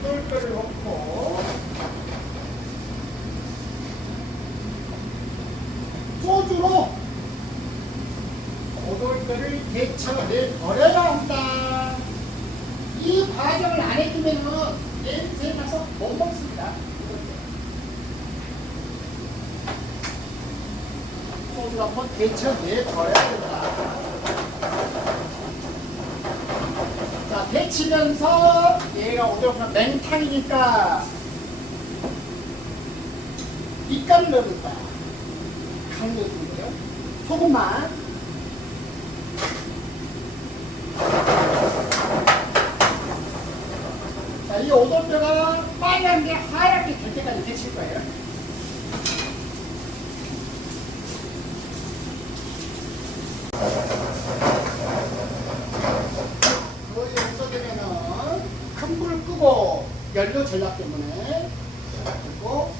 오돌뼈를 넣고 소주로 오돌뼈를 데쳐내버려야 한다. 이 과정을 안 해주면은 냄새 나서 못 먹습니다. 소주로 한번 데쳐내버려야 된다. 자, 데치면서 얘가 오돌뼈 맹탕이니까 밑간을 넣어준다. 간 넣어주고요. 소금만. 자, 이 오돌뼈가 빨간 게 하얗게 될 때까지 데칠 거예요. 거의 없어지면은 큰 불을 끄고 연료 전략 때문에 그리고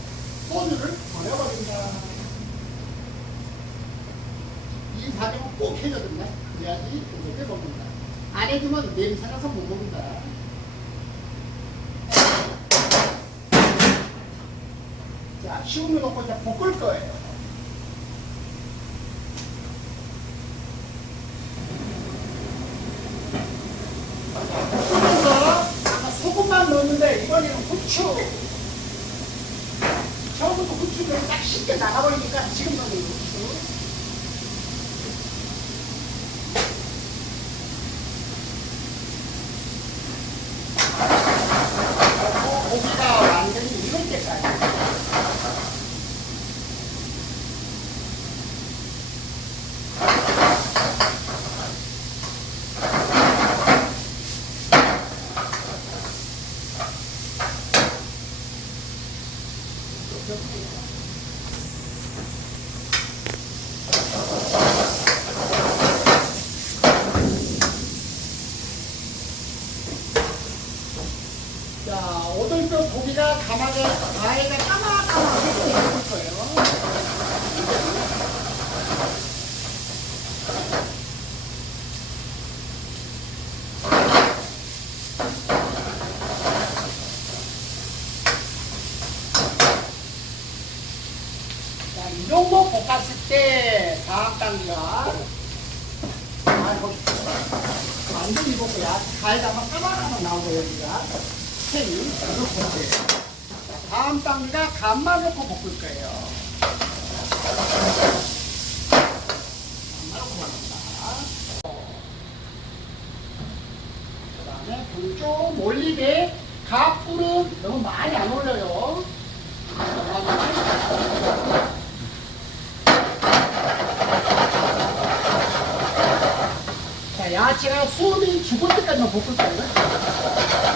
소주를 버려버린다. 이 과정은 꼭 해줘야 된다. 그래야지 오돌뼈 먹는다. 안 해주면 냄새나서 못 먹는다. 자, 식음료 넣고 이제 볶을 거예요. 볶으면서 아까 소금만 넣었는데 이번에는 후추. 처음부터 후추를 딱 쉽게 나가버리니까 지금 넣는 후추. 고기가 완전히 익을 때까지. 자, 오돌뼈 고기가 가마에 가해가 까마까마하게 익을 거예요. 자, 이 정도 볶았을 때 다음 단계가 완전히 볶고야 가해가 막 까마까마 나오고 여기가 햄이 이걸 볶아요. 다음 단계가 간만 넣고 볶을 거예요. 간만 넣고 볶는다. 그 다음에 불 좀 올리되 갓불은 너무 많이 안 올려요. 자, 야채가 수분이 죽을 때까지만 볶을 거예요.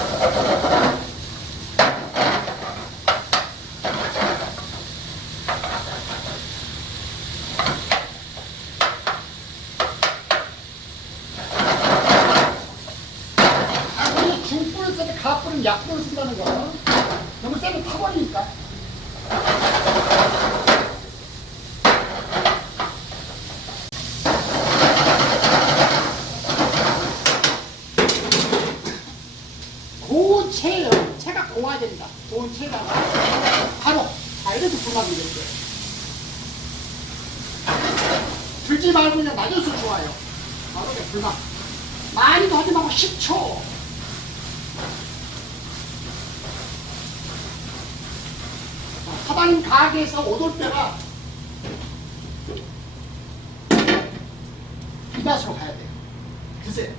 중불을 써도 가불은 약불을 쓴다는 거. 너무 세면 타버리니까. 고운 채예요. 채가 고와야 된다. 고운 채에다가 바로 이렇게 불만 되겠어요. 들지 말고 그냥 낮아서 좋아요. 바로 이렇게 불만. 많이도 하지 말고 10초. 사장님 가게에서 오돌뼈가 이 맛으로 가야 돼요. 드세요.